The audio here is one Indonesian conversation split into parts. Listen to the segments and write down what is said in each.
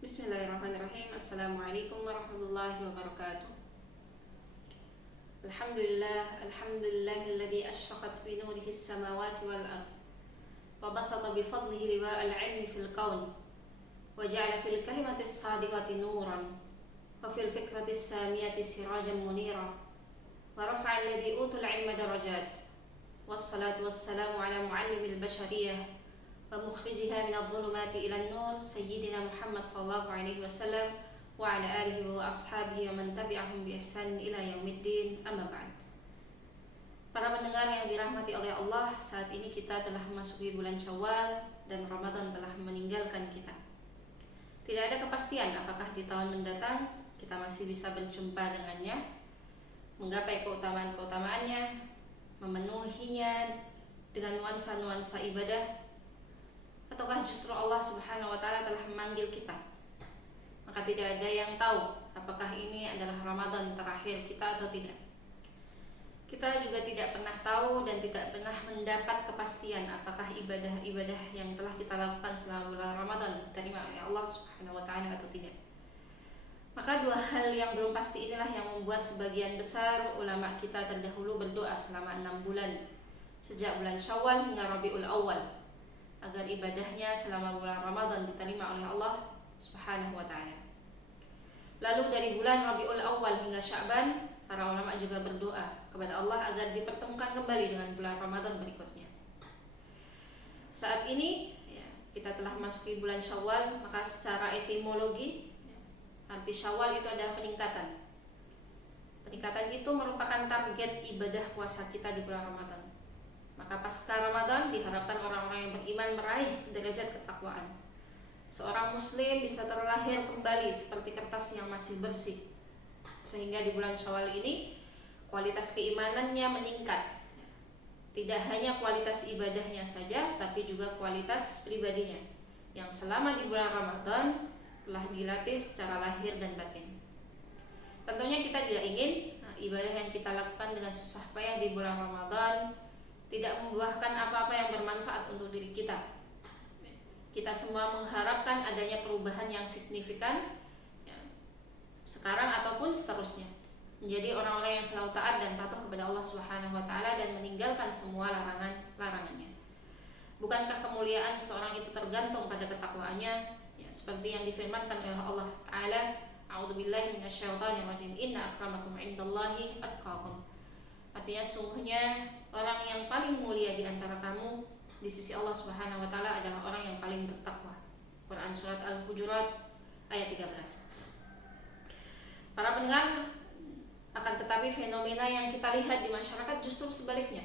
Bismillahirrahmanirrahim. Assalamualaikum warahmatullahi wabarakatuh. Alhamdulillahilladzi asyraqat bi nurihi as-samawati wal ard wa basata bi fadlihi liwa'al 'ilmi fil qawn wa ja'ala fil kalimati as-sadiqati nuran wa fil fikrati as-samiyati sirajan munira wa rafa'a alladzi utul 'ilma darajat wassalatu wassalamu ala mu'allimil bashariyah wa mukhrijiha minadh dhulumati ilan nur sayyidina Muhammad sallallahu alaihi wasallam wa ala alihi wa ashabihi wa man tabi'ahum bi ihsan ila yaumiddin, amma ba'd. Para pendengar yang dirahmati oleh Allah, saat ini kita telah memasuki bulan Syawal dan Ramadan telah meninggalkan kita. Tidak ada kepastian apakah di tahun mendatang kita masih bisa berjumpa dengannya, menggapai keutamaan-keutamaannya, memenuhinya dengan nuansa-nuansa ibadah, ataukah justru Allah Subhanahu wa Ta'ala telah memanggil kita. Maka tidak ada yang tahu apakah ini adalah Ramadan terakhir kita atau tidak. Kita juga tidak pernah tahu dan tidak pernah mendapat kepastian apakah ibadah-ibadah yang telah kita lakukan selama bulan Ramadan diterima oleh Allah Subhanahu wa Ta'ala atau tidak. Maka dua hal yang belum pasti inilah yang membuat sebagian besar ulama kita terdahulu berdoa selama 6 bulan, sejak bulan Syawal hingga Rabiul Awal, agar ibadahnya selama bulan Ramadan diterima oleh Allah Subhanahu wa Ta'ala. Lalu dari bulan Rabiul Awal hingga Sya'ban, para ulama juga berdoa kepada Allah agar dipertemukan kembali dengan bulan Ramadan berikutnya. Saat ini kita telah memasuki bulan Syawal, maka secara etimologi arti Syawal itu adalah peningkatan. Peningkatan itu merupakan target ibadah puasa kita di bulan Ramadan. Maka pasca Ramadan diharapkan orang-orang yang beriman meraih derajat ketakwaan. Seorang muslim bisa terlahir kembali seperti kertas yang masih bersih, sehingga di bulan Syawal ini kualitas keimanannya meningkat. Tidak hanya kualitas ibadahnya saja, tapi juga kualitas pribadinya yang selama di bulan Ramadan telah dilatih secara lahir dan batin. Tentunya kita tidak ingin ibadah yang kita lakukan dengan susah payah di bulan Ramadan tidak membuahkan apa-apa yang bermanfaat untuk diri kita. Kita semua mengharapkan adanya perubahan yang signifikan sekarang ataupun seterusnya, menjadi orang-orang yang selalu taat dan patuh kepada Allah Subhanahu wa Ta'ala dan meninggalkan semua larangannya. Bukankah kemuliaan seorang itu tergantung pada ketakwaannya, seperti yang difirmankan oleh Allah Ta'ala, A'udzubillahi minasyaitonirrajim, inna akramakum indallahi atqakum. Artinya sungguhnya orang yang paling mulia di antara kamu di sisi Allah Subhanahu wa Ta'ala adalah orang yang paling bertakwa. Quran surat Al-Hujurat ayat 13. Para pendengar, akan tetapi fenomena yang kita lihat di masyarakat justru sebaliknya.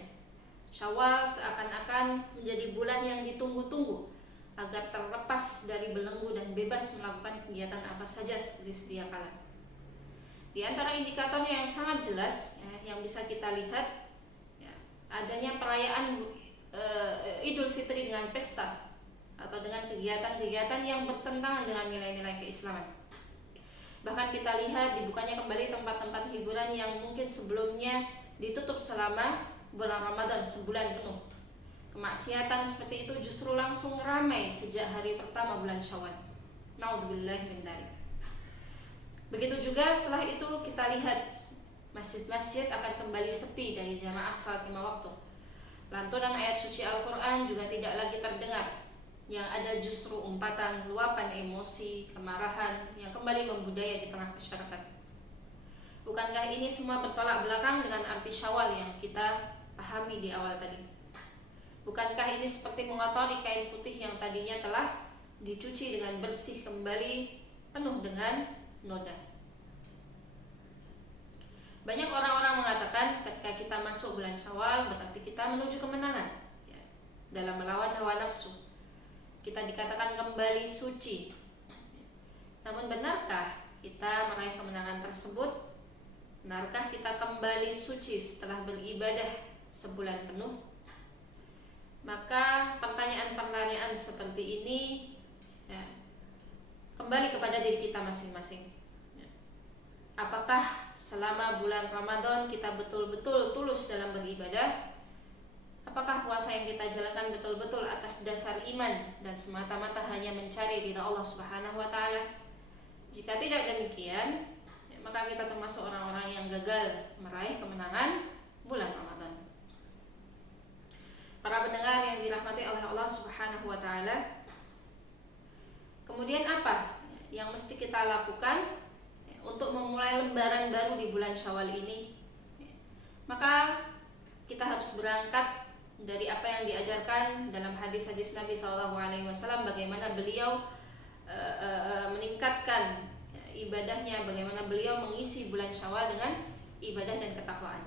Syawal seakan-akan menjadi bulan yang ditunggu-tunggu agar terlepas dari belenggu dan bebas melakukan kegiatan apa saja seperti sedia kala. Di antara indikatornya yang sangat jelas yang bisa kita lihat adanya perayaan Idul Fitri dengan pesta atau dengan kegiatan-kegiatan yang bertentangan dengan nilai-nilai keislaman. Bahkan kita lihat dibukanya kembali tempat-tempat hiburan yang mungkin sebelumnya ditutup selama bulan Ramadan sebulan penuh. Kemaksiatan seperti itu justru langsung ramai sejak hari pertama bulan Syawal. Naudzubillahi min dzalik. Begitu juga setelah itu kita lihat masjid-masjid akan kembali sepi dari jamaah salat 5 waktu. Lantunan ayat suci Al-Quran juga tidak lagi terdengar. Yang ada justru umpatan, luapan emosi, kemarahan yang kembali membudaya di tengah masyarakat. Bukankah ini semua bertolak belakang dengan arti Syawal yang kita pahami di awal tadi? Bukankah ini seperti mengotori kain putih yang tadinya telah dicuci dengan bersih kembali penuh dengan noda? Banyak orang-orang mengatakan ketika kita masuk bulan Syawal berarti kita menuju kemenangan dalam melawan hawa nafsu. Kita dikatakan kembali suci. Namun benarkah kita meraih kemenangan tersebut? Benarkah kita kembali suci setelah beribadah sebulan penuh? Maka pertanyaan-pertanyaan seperti ini kembali kepada diri kita masing-masing. Apakah selama bulan Ramadan kita betul-betul tulus dalam beribadah? Apakah puasa yang kita jalankan betul-betul atas dasar iman dan semata-mata hanya mencari ridha Allah Subhanahu wa Ta'ala? Jika tidak demikian, maka kita termasuk orang-orang yang gagal meraih kemenangan bulan Ramadan. Para pendengar yang dirahmati oleh Allah Subhanahu wa taala, kemudian apa yang mesti kita lakukan untuk memulai lembaran baru di bulan Syawal ini? Maka kita harus berangkat dari apa yang diajarkan dalam hadis-hadis Nabi SAW, bagaimana beliau meningkatkan ibadahnya, bagaimana beliau mengisi bulan Syawal dengan ibadah dan ketakwaan.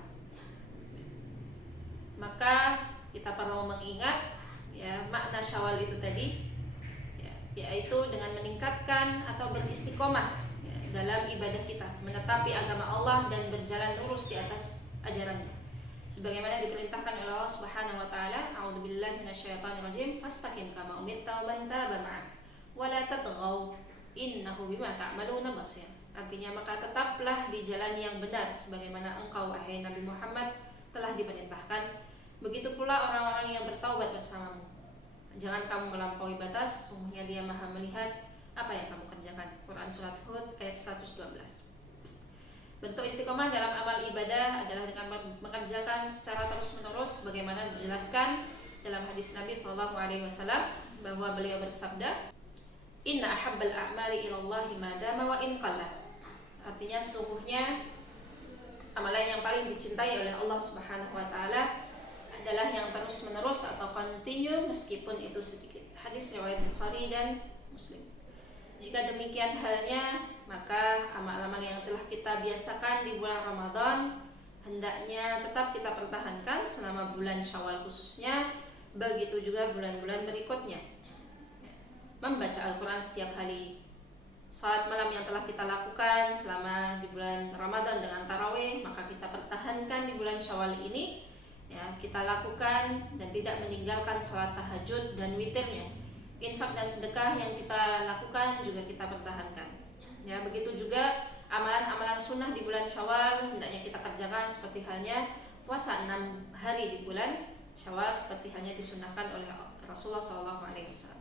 Maka kita perlu mengingat makna Syawal itu tadi, yaitu dengan meningkatkan atau beristiqomah dalam ibadah kita, menetapi agama Allah dan berjalan lurus di atas ajarannya, sebagaimana diperintahkan oleh Allah Subhanahu wa taala, a'udzubillahi minasyaitonirrajim, fastaqim kama umirta wa man taba ma'ak wa la tatghaw innahu bima ta'maluna basir. Artinya, maka tetaplah di jalan yang benar sebagaimana engkau wahai Nabi Muhammad telah diperintahkan, begitu pula orang-orang yang bertaubat bersamamu. Jangan kamu melampaui batas, sungguhnya Dia Maha melihat apa yang kamu kerjakan. Quran surat Hud ayat 112. Bentuk istiqomah dalam amal ibadah adalah dengan mengerjakan secara terus-menerus, bagaimana dijelaskan dalam hadis Nabi SAW, bahwa beliau bersabda, Inna ahabbal a'mali ilallahi ma dama wa in qalla. Artinya, sungguhnya amalan yang paling dicintai oleh Allah Subhanahu wa taala adalah yang terus-menerus atau continue meskipun itu sedikit. Hadis riwayat Bukhari dan Muslim. Jika demikian halnya, maka amal-amal yang telah kita biasakan di bulan Ramadan hendaknya tetap kita pertahankan selama bulan Syawal khususnya, begitu juga bulan-bulan berikutnya. Membaca Al-Quran setiap hari, salat malam yang telah kita lakukan selama di bulan Ramadan dengan tarawih, maka kita pertahankan di bulan Syawal ini, kita lakukan dan tidak meninggalkan salat tahajud dan witirnya. Infak dan sedekah yang kita lakukan juga kita pertahankan. Begitu juga amalan-amalan sunnah di bulan Syawal hendaknya kita kerjakan, seperti halnya puasa 6 hari di bulan Syawal, seperti halnya disunnahkan oleh Rasulullah SAW.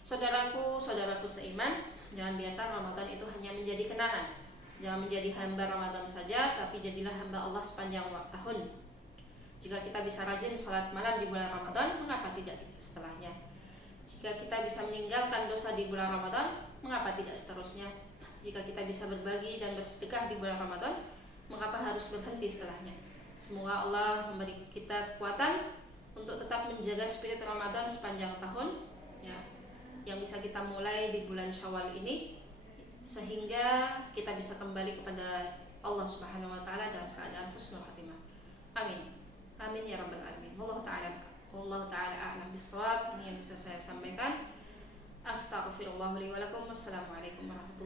Saudaraku seiman, jangan biarkan Ramadan itu hanya menjadi kenangan. Jangan menjadi hamba Ramadan saja, tapi jadilah hamba Allah sepanjang tahun. Jika kita bisa rajin sholat malam di bulan Ramadan, mengapa tidak setelahnya? Jika kita bisa meninggalkan dosa di bulan Ramadan, mengapa tidak seterusnya? Jika kita bisa berbagi dan bersedekah di bulan Ramadan, mengapa harus berhenti setelahnya? Semoga Allah memberi kita kekuatan untuk tetap menjaga spirit Ramadan sepanjang tahun, yang bisa kita mulai di bulan Syawal ini, sehingga kita bisa kembali kepada Allah Subhanahu wa taala dalam keadaan husnul khatimah. Amin. Amin ya rabbal alamin. Allah ta'ala a'lam bissawab. Ini yang bisa saya sampaikan. Astaghfirullah li wa lakum. Wassalamualaikum warahmatullahi wabarakatuh.